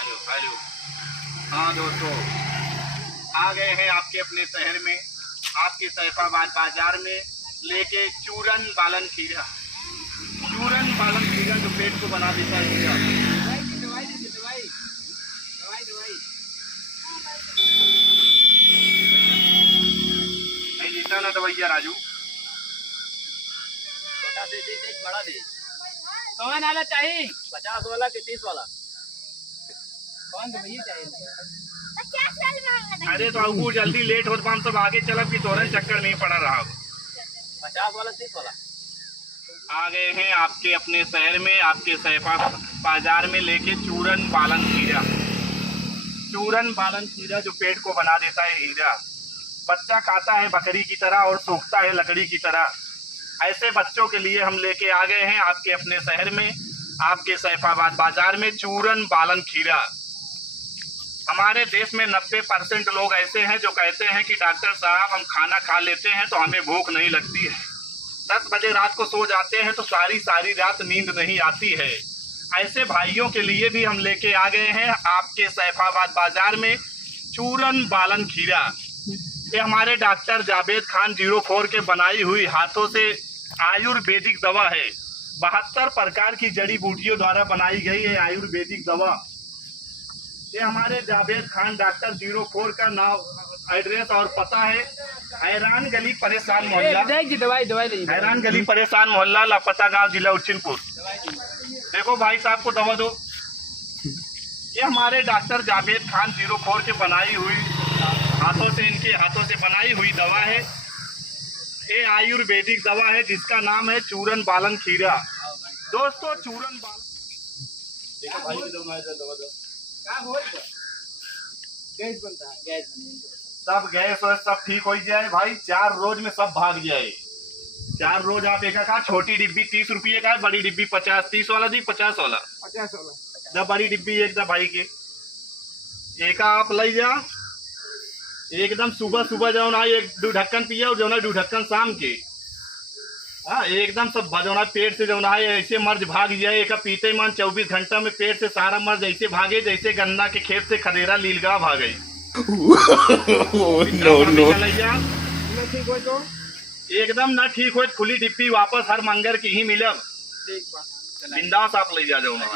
Hello hello. हाँ दोस्तों, आ गए हैं आपके अपने शहर में, आपके सैफाबाद बाजार में लेके चूरन बालन खीरा। चूरन बालन खीरा जो पेट को बना देता है खीरा। नहीं जीता ना दवाइया राजू। बड़ा दे। कौन वाला चाहिए? 50 वाला कि 30 वाला? कौन दवाइया चाहिए? अरे तो अबू जल्दी लेट हो तो हम सब आगे चलब कि तोरण चक्कर नहीं पड़ा रहा। 50 वाला 30 वाला? आ गए हैं आपके अपने शहर में, आपके सैफा बाजार में लेके चूरन बालन खीरा। चूरन बालन खीरा जो पेट को बना देता है हीरा। बच्चा खाता है बकरी की तरह और सूखता है लकड़ी की तरह। ऐसे बच्चों के लिए हम लेके आ गए हैं आपके अपने शहर में, आपके सैफाबाद बाजार में चूरन बालन खीरा। हमारे देश में 90% लोग ऐसे हैं जो कहते हैं कि डॉक्टर साहब हम खाना खा लेते हैं तो हमें भूख नहीं लगती है। 10 बजे रात को सो जाते हैं तो सारी रात नींद नहीं आती है। ऐसे भाइयों के लिए भी हम लेके आ गए हैं आपके सैफाबाद बाजार में चूरन बालन खीरा। ये हमारे डॉक्टर जावेद खान 04 के बनाई हुई हाथों से आयुर्वेदिक दवा है। 72 प्रकार की जड़ी बूटियों द्वारा बनाई गई है आयुर्वेदिक दवा। ये हमारे जावेद खान डॉक्टर 04 का नाम, एड्रेस और पता है हैरान गली परेशान मोहल्ला, हैरान गली परेशान मोहल्ला, लापता गांव, जिला उज्जैनपुर। देखो भाई साहब को दवा दो। ये हमारे डॉक्टर जावेद खान 04 के बनाई हुई हाथों से, इनके हाथों से बनाई हुई दवा है। ये आयुर्वेदिक दवा है जिसका नाम है चूरन बालन खीरा। दोस्तों चूरन बालन, देखो भाई दवा दो। गैस बनता है, गैस सब गैस और सब ठीक हो जाए भाई। 4 रोज में सब भाग जाए। 4 रोज आप एक का छोटी डिब्बी 30 रुपये का, बड़ी डिब्बी 50। 30 वाला दी 50 वाला, 50 वाला। जब बड़ी डिब्बी एक भाई के एक आप ले जा। एकदम सुबह सुबह जो ना 1-2 ढक्कन पिया और जो ना 2 ढक्कन शाम के। हाँ एकदम सब जो ना पेट से जो ना ऐसे मर्ज भाग जाए। एक पीते मन 24 घंटा में पेट से सारा मर्ज ऐसे भागे जैसे गन्ना के खेत से खदेरा लीलगा भागे। ठीक हो तो एकदम ना ठीक हो खुली डिब्बी वापस हर मंगर की ही मिलब। बिंदास आप ले जा जाओ ना।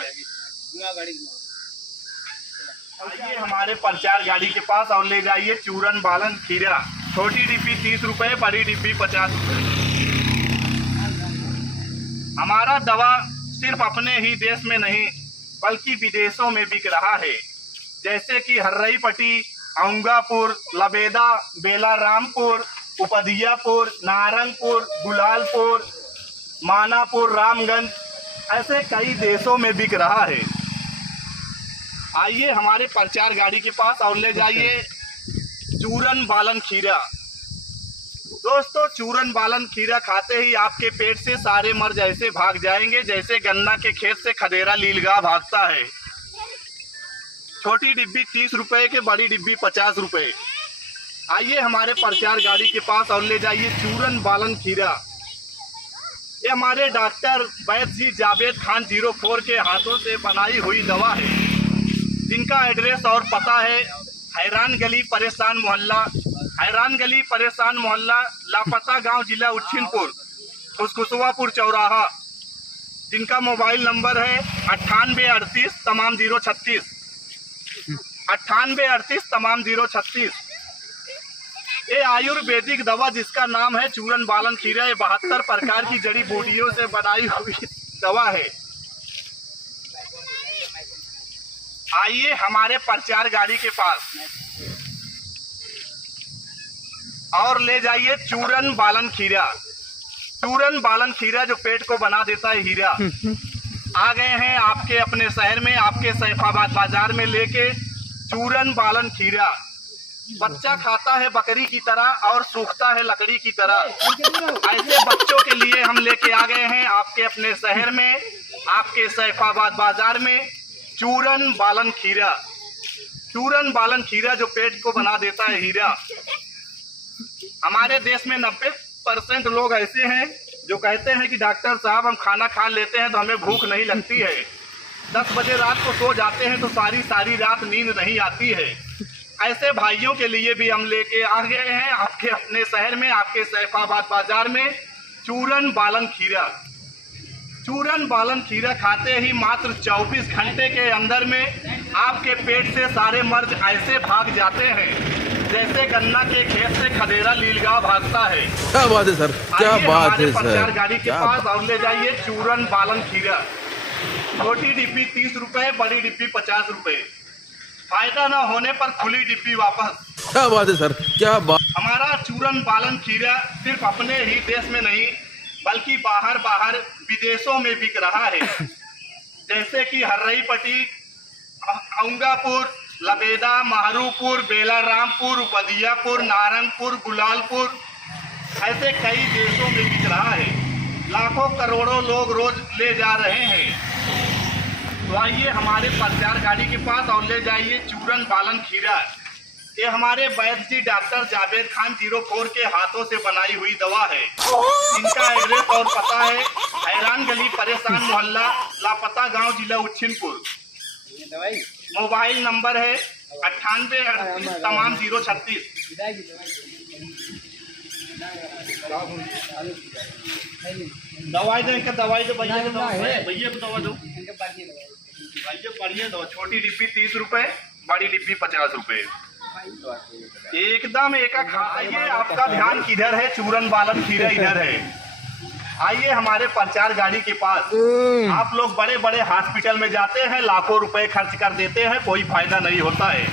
आइए हमारे प्रचार गाड़ी के पास और ले जाइए चूरन बालन खीरा। छोटी डिब्बी 30 रुपए, बड़ी डिब्बी 50 रुपए। हमारा दवा सिर्फ अपने ही देश में नहीं बल्कि विदेशों में बिक रहा है, जैसे कि हर्रईपट्टी, औंगापुर, लबेदा, बेलारामपुर, उपदियापुर, नारंगपुर, गुलालपुर, मानापुर, रामगंज, ऐसे कई देशों में बिक रहा है। आइए हमारे प्रचार गाड़ी के पास और ले जाइए चूरन बालन खीरा। दोस्तों चूरन बालन खीरा खाते ही आपके पेट से सारे मर्ज ऐसे भाग जाएंगे जैसे गन्ना के खेत से खदेरा लीलगा भागता है। छोटी डिब्बी 30 रुपए के, बड़ी डिब्बी 50 रुपए। आइए हमारे प्रचार गाड़ी के पास और ले जाइए चूरन बालन खीरा। ये हमारे डॉक्टर वैद्य जी जावेद खान 04 के हाथों से बनाई हुई दवा है, जिनका एड्रेस और पता है हैरान गली परेशान मोहल्ला, हैरान गली परेशान मोहल्ला, लापता गांव, जिला उज्जैनपुर, खुशखुशवापुर चौराहा। जिनका मोबाइल नंबर है 9838 तमाम 036, 9838 तमाम 036। ये आयुर्वेदिक दवा जिसका नाम है चूरन बालन खीरा, ये 72 प्रकार की जड़ी बूटियों से बनाई हुई दवा है। आइए हमारे प्रचार गाड़ी के पास और ले जाइए चूरन बालन खीरा। चूरन बालन खीरा जो पेट को बना देता है हीरा। आ गए हैं आपके अपने शहर में, आपके सैफाबाद बाजार में लेके चूरन बालन खीरा। बच्चा खाता है बकरी की तरह और सूखता है लकड़ी की तरह। ऐसे बच्चों के लिए हम लेके आ गए हैं आपके अपने शहर में, आपके सैफाबाद बाजार में चूरन बालन खीरा। चूरन बालन खीरा जो पेट को बना देता है हीरा। हमारे देश में 90% लोग ऐसे हैं जो कहते हैं कि डॉक्टर साहब हम खाना खा लेते हैं तो हमें भूख नहीं लगती है। 10 बजे रात को सो जाते हैं तो सारी सारी रात नींद नहीं आती है। ऐसे भाइयों के लिए भी हम लेके आ गए हैं आपके अपने शहर में, आपके सैफाबाद बाजार में चूरन बालन खीरा। चूरन बालन खीरा खाते ही मात्र 24 घंटे के अंदर में आपके पेट से सारे मर्ज ऐसे भाग जाते हैं जैसे गन्ना के खेत से खदेरा लीलगांव भागता है। क्या बात है सर, क्या बात है सर। गाड़ी के पास और ले जाइए चूरन बालन खीरा। छोटी डिब्बी 30 रुपए, बड़ी डिब्बी 50 रुपए। फायदा न होने पर खुली डिब्बी वापस। क्या बात है सर, क्या बात। हमारा चूरन बालन खीरा सिर्फ अपने ही देश में नहीं बल्कि बाहर बाहर विदेशों में बिक रहा है। जैसे कि हर्रईपट्टी, औंगापुर, लबेदा, महारूपुर, बेलारामपुर, बदियापुर, नारंगपुर, गुलालपुर, ऐसे कई देशों में बिक रहा है। लाखों करोड़ों लोग रोज ले जा रहे हैं। तो आइए हमारे प्रचार गाड़ी के पास और ले जाइए चूरन बालन खीरा। ये हमारे वैद्य जी डॉक्टर जावेद खान 04 के हाथों से बनाई हुई दवा है। इनका एड्रेस और पता है हैरान गली, परेशान मोहल्ला, लापता गांव, जिला उच्छिनपुर। मोबाइल नंबर है 98 तमाम 036। दवाई दो, इनका दवाई दो भैया, भैया को दवा दो भैया। बढ़िया दवा। छोटी डिब्बी 30 रुपए, बड़ी डिब्बी 50 रुपए। एकदम एक आइए, आपका ध्यान किधर है? चूरन बालन खीरा इधर है। आइए हमारे प्रचार गाड़ी के पास। आप लोग बड़े बड़े हॉस्पिटल में जाते हैं, लाखों रुपए खर्च कर देते हैं, कोई फायदा नहीं होता है।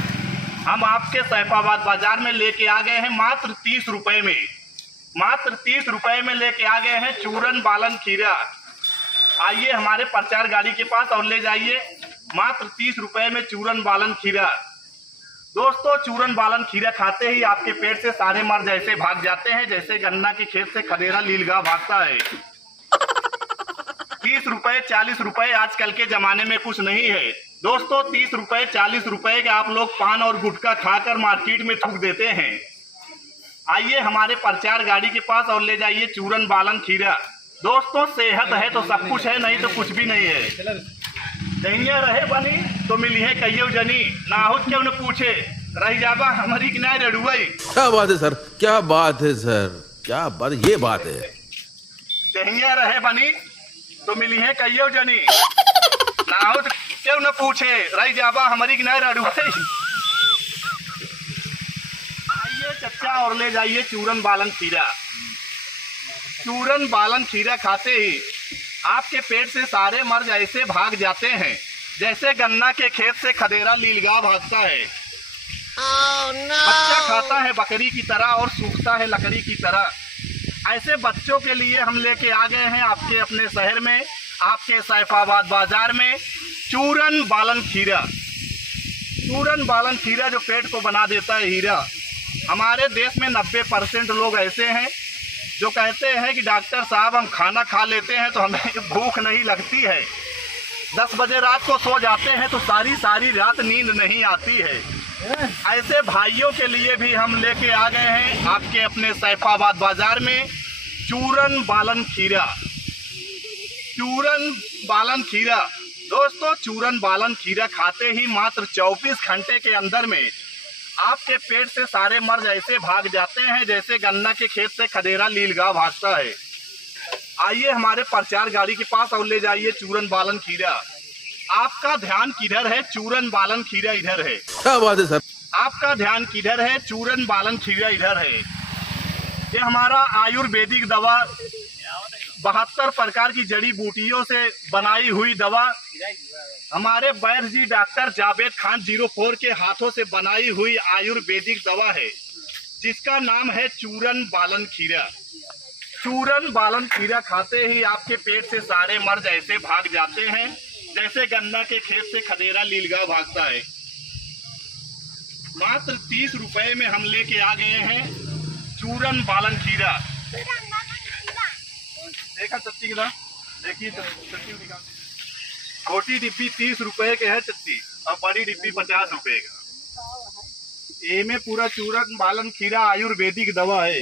हम आपके सैफाबाद बाजार में लेके आ गए हैं मात्र 30 रुपए में। मात्र 30 रुपए में लेके आ गए हैं चूरन बालन खीरा। आइए हमारे प्रचार गाड़ी के पास और ले जाइए मात्र 30 रुपए में चूरन बालन खीरा। दोस्तों, चूरन बालन खीरा खाते ही आपके पेट से सारे मर्ज ऐसे भाग जाते हैं जैसे गन्ना के खेत से खदेरा लीलगांव भागता है। 30 रुपए 40 रुपए आजकल के जमाने में कुछ नहीं है। दोस्तों, 30 रुपए 40 रुपए के आप लोग पान और गुटखा खाकर मार्केट में थूक देते हैं। आइए हमारे प्रचार गाड़ी के पास और ले जाइए चूरन बालन खीरा। दोस्तों, सेहत है तो सब कुछ है, नहीं तो कुछ भी नहीं है। दहिया रहे बनी तो मिली है कहियो जनी, नाहुत क्यों न पूछे रह जाबा हमारी किनारे रड़ुई। क्या बात है सर, क्या बात है सर, क्या बात, ये बात है। दहिया रहे बनी तो मिली है कहियो जनी, नाहुत क्यों न पूछे रह जाबा हमारी किनारे रड़ुई। आइए चच्चा और ले जाइए चूरन बालन खीरा। चूरन बालन खीरा खाते ही आपके पेट से सारे मर्ज ऐसे भाग जाते हैं जैसे गन्ना के खेत से खदेरा लीलगांव भागता है। बच्चा खाता है बकरी की तरह और सूखता है लकड़ी की तरह। ऐसे बच्चों के लिए हम लेके आ गए हैं आपके अपने शहर में, आपके सैफाबाद बाजार में चूरन बालन खीरा। चूरन बालन खीरा जो पेट को बना देता है हीरा। हमारे देश में 90% लोग ऐसे हैं जो कहते हैं कि डॉक्टर साहब हम खाना खा लेते हैं तो हमें भूख नहीं लगती है। 10 बजे रात को सो जाते हैं तो सारी सारी रात नींद नहीं आती है। ऐसे भाइयों के लिए भी हम लेके आ गए हैं आपके अपने सैफाबाद बाजार में चूरन बालन खीरा। चूरन बालन खीरा। दोस्तों, चूरन बालन खीरा खाते ही मात्र 24 घंटे के अंदर में आपके पेट से सारे मर्ज ऐसे भाग जाते हैं जैसे गन्ना के खेत से खदेरा लीलगांव भागता है। आइए हमारे प्रचार गाड़ी के पास और ले जाइए चूरन बालन खीरा। आपका ध्यान किधर है? चूरन बालन खीरा इधर है। क्या बात है सर, आपका ध्यान किधर है? चूरन बालन खीरा इधर है। ये हमारा आयुर्वेदिक दवा 72 प्रकार की जड़ी बूटियों से बनाई हुई दवा हमारे वैद्य जी डॉक्टर जावेद खान 04 के हाथों से बनाई हुई आयुर्वेदिक दवा है जिसका नाम है चूरन बालन खीरा। चूरन बालन खीरा खाते ही आपके पेट से सारे मर्ज ऐसे भाग जाते हैं जैसे गन्ना के खेत से खदेरा लीलगांव भागता है। मात्र 30 रुपए में हम लेके आ गए हैं चूरन बालन खीरा। देखा चट्टी की तरह, देखिए चट्टी निकाल। छोटी डिब्बी 30 रुपए के है चट्टी और बड़ी डिब्बी 50 रुपए का। ये में पूरा चूरन बालन खीरा आयुर्वेदिक दवा है।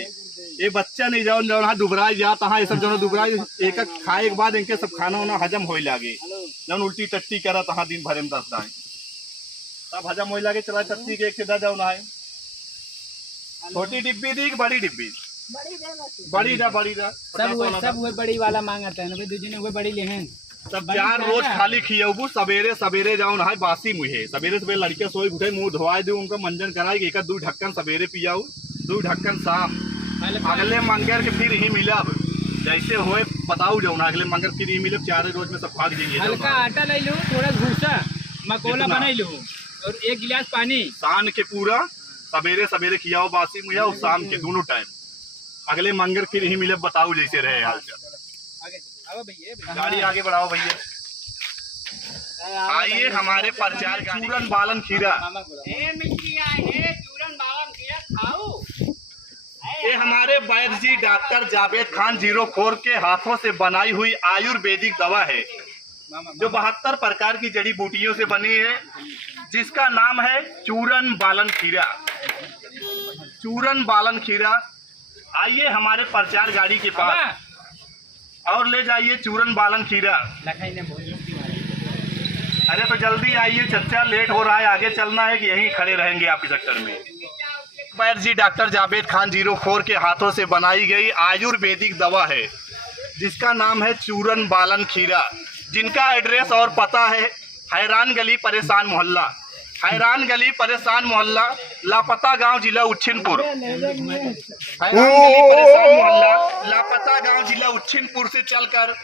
ये बच्चा नहीं जाओ जौन दुबराई जा तहाँ ये सब जौन दुबराई एक खाए के बाद इनके सब खाना वाना हजम होए लागे जौन उल्टी टट्टी करा तहाँ दिन भरे में 10 दाएं तब हजम होए लागे चला टट्टी के एक सीधा जाओ ना है छोटी डिब्बी दी कि बड़ी डिब्बी बड़ी दा सब वो बड़ी वाला मांगता है ना दूसरे ने वो बड़ी लेहन तब 4 रोज खाली खियाबू सवेरे सवेरे जाओ ना बासी मुहे सवेरे सवेरे लड़के सोए उठे मुंह धोवाए दू उनका मंजन कराए एक 2 ढक्कन सवेरे पियाऊ 2 ढक्कन शाम अगले मंगर के फिर ही मिलब जैसे होए बताऊ जाऊ ना अगले मंगर फिर ही मिलब 4 रोज में सब भाग जाएंगे हल्का आटा ले लो थोड़ा भूसा मकोला बना लो और 1 गिलास पानी शान के पूरा सवेरे सवेरे खियाओ बासी मुहे और शाम के दोनों टाइम अगले मंगर फिर ही मिलब बताऊ जैसे रहे हाल चाल गाड़ी आगे बढ़ाओ भैया आइए हमारे प्रचार चूरन बालन खीरा ये हमारे वैद्य जी डॉक्टर जावेद खान 04 के हाथों से बनाई हुई आयुर्वेदिक दवा है जो 72 प्रकार की जड़ी बूटियों से बनी है जिसका नाम है चूरन बालन खीरा। चूरन बालन खीरा आइए हमारे प्रचार गाड़ी के पास और ले जाइए चूरन बालन खीरा। अरे तो जल्दी आइए चच्चा लेट हो रहा है आगे चलना है कि यहीं खड़े रहेंगे आप इस सेक्टर में। वैद्य जी डॉक्टर जावेद खान 04 के हाथों से बनाई गई आयुर्वेदिक दवा है जिसका नाम है चूरन बालन खीरा जिनका एड्रेस और पता है हैरान गली परेशान मोहल्ला लापता गांव जिला उच्छिनपुर लापता गांव जिला उच्छिनपुर से चलकर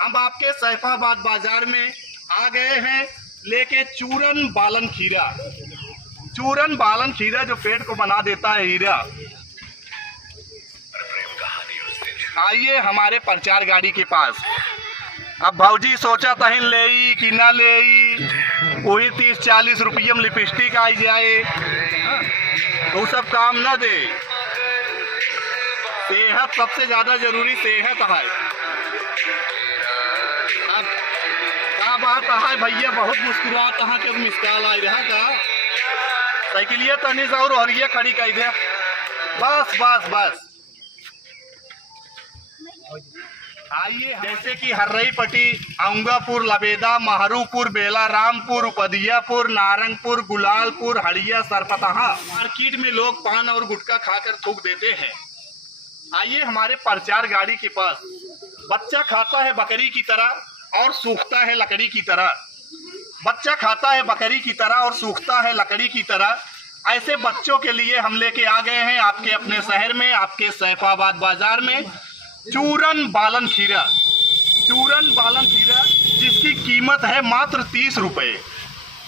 हम आपके सैफाबाद बाजार में आ गए हैं लेके चूरन बालन खीरा जो पेट को बना देता है हीरा। आइए हमारे प्रचार गाड़ी के पास। अब भौजी सोचा तहिन ले कि ना ले वही 30-40 रुपये में लिपस्टिक आई जाए तो सब काम ना दे। सेहत सबसे ज्यादा जरूरी सेहत है। अब क्या बात है भैया बहुत मुस्कुरात है के मिसकाल आई रहा का साइकिलिया तनिस और हरिया खड़ी कर दे बस आइए जैसे कि हर्रई पट्टी औंगापुर लबेदा महारूपुर बेला रामपुर उपदियापुर नारंगपुर गुलालपुर हड़िया सरपतहा मार्केट में लोग पान और गुटखा खाकर थूक देते हैं। आइए हमारे प्रचार गाड़ी के पास। बच्चा खाता है बकरी की तरह और सूखता है लकड़ी की तरह। बच्चा खाता है बकरी की तरह और सूखता है लकड़ी की तरह। ऐसे बच्चों के लिए हम लेके आ गए हैं आपके अपने शहर में आपके सैफाबाद बाजार में चूरन बालन खीरा जिसकी कीमत है मात्र 30 रुपए।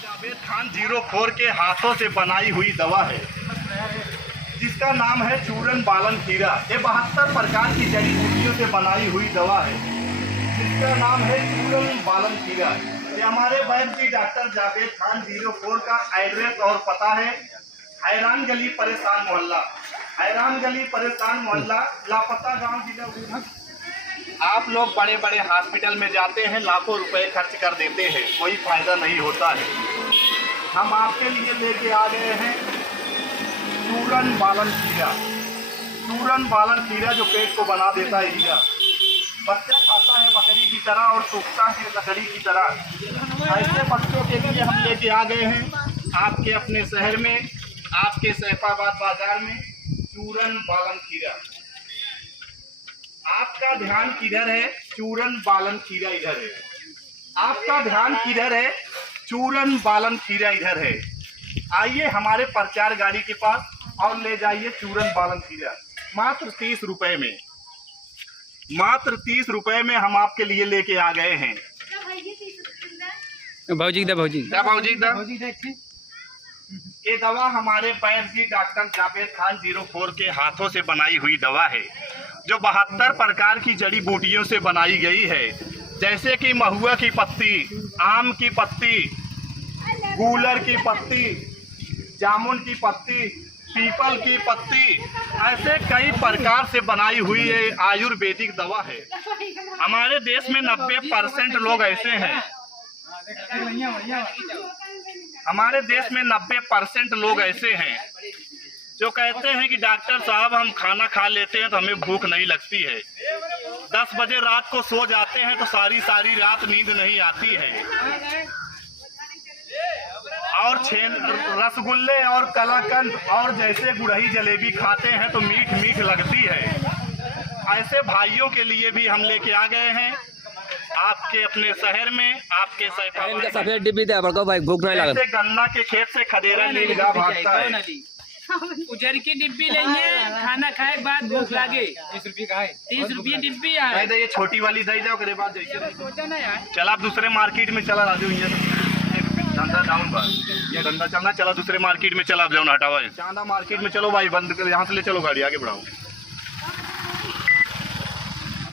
जावेद खान 04 के हाथों से बनाई हुई दवा है जिसका नाम है चूरन बालन खीरा। ये 72 प्रकार की जड़ी बूटियों से बनाई हुई दवा है जिसका नाम है चूरन बालन खीरा। ये हमारे वैद्य जी डॉक्टर जावेद खान 04 का एड्रेस और पता है हैरान गली परेशान मोहल्ला लापता गांव जिला। आप लोग बड़े बड़े हॉस्पिटल में जाते हैं लाखों रुपए खर्च कर देते हैं कोई फायदा नहीं होता है। हम आपके लिए लेके आ गए हैं चूरन बालन खीरा जो पेट को बना देता है हीरा। बच्चा खाता है बकरी की तरह और सूखता है लकड़ी की तरह। ऐसे बच्चों के लिए हम लेके आ गए हैं आपके अपने शहर में आपके सैफाबाद बाजार में चूरन बालन खीरा। आपका ध्यान किधर है? चूरन बालन खीरा इधर है। आपका ध्यान किधर है? चूरन बालन खीरा इधर है। आइए हमारे प्रचार गाड़ी के पास और ले जाइए चूरन बालन खीरा मात्र 30 रुपए में। मात्र 30 रुपए में हम आपके लिए लेके आ गए हैं। भौजी ये दवा हमारे वैद्य जी डॉक्टर जावेद खान 04 के हाथों से बनाई हुई दवा है जो 72 प्रकार की जड़ी बूटियों से बनाई गई है जैसे कि महुआ की पत्ती, आम की पत्ती, गूलर की पत्ती, जामुन की पत्ती, पीपल की पत्ती, ऐसे कई प्रकार से बनाई हुई है आयुर्वेदिक दवा है। हमारे देश में 90% लोग ऐसे हैं हमारे देश में 90% लोग ऐसे हैं जो कहते हैं कि डॉक्टर साहब हम खाना खा लेते हैं तो हमें भूख नहीं लगती है, 10 बजे रात को सो जाते हैं तो सारी रात नींद नहीं आती है, और रसगुल्ले और कलाकंद और जैसे गुड़ही जलेबी खाते हैं तो मीठ मीठ लगती है। ऐसे भाइयों के लिए भी हम लेके आ गए हैं आपके अपने शहर में, आपके सफेद डिब्बी दे बड़को भाई, भूख नहीं लगा। गन्ना के खेत से खदेरा नीलगाय भागता है। उजर की डिब्बी लेंगे, खाना खाए के बाद भूख लगे 30 रुपये का है, 30 रुपये डिब्बी है। ये छोटी वाली दे जाओ, करे बाद सोचा ना यार। चल आप दूसरे मार्केट में चला राजू, ये धंधा डाउन बा, ये धंधा चलना, चला दूसरे मार्केट में चला, आप जाओ हटावा चांदा मार्केट में चलो भाई, बंद कर, यहाँ से ले चलो गाड़ी, आगे बढ़ाओ।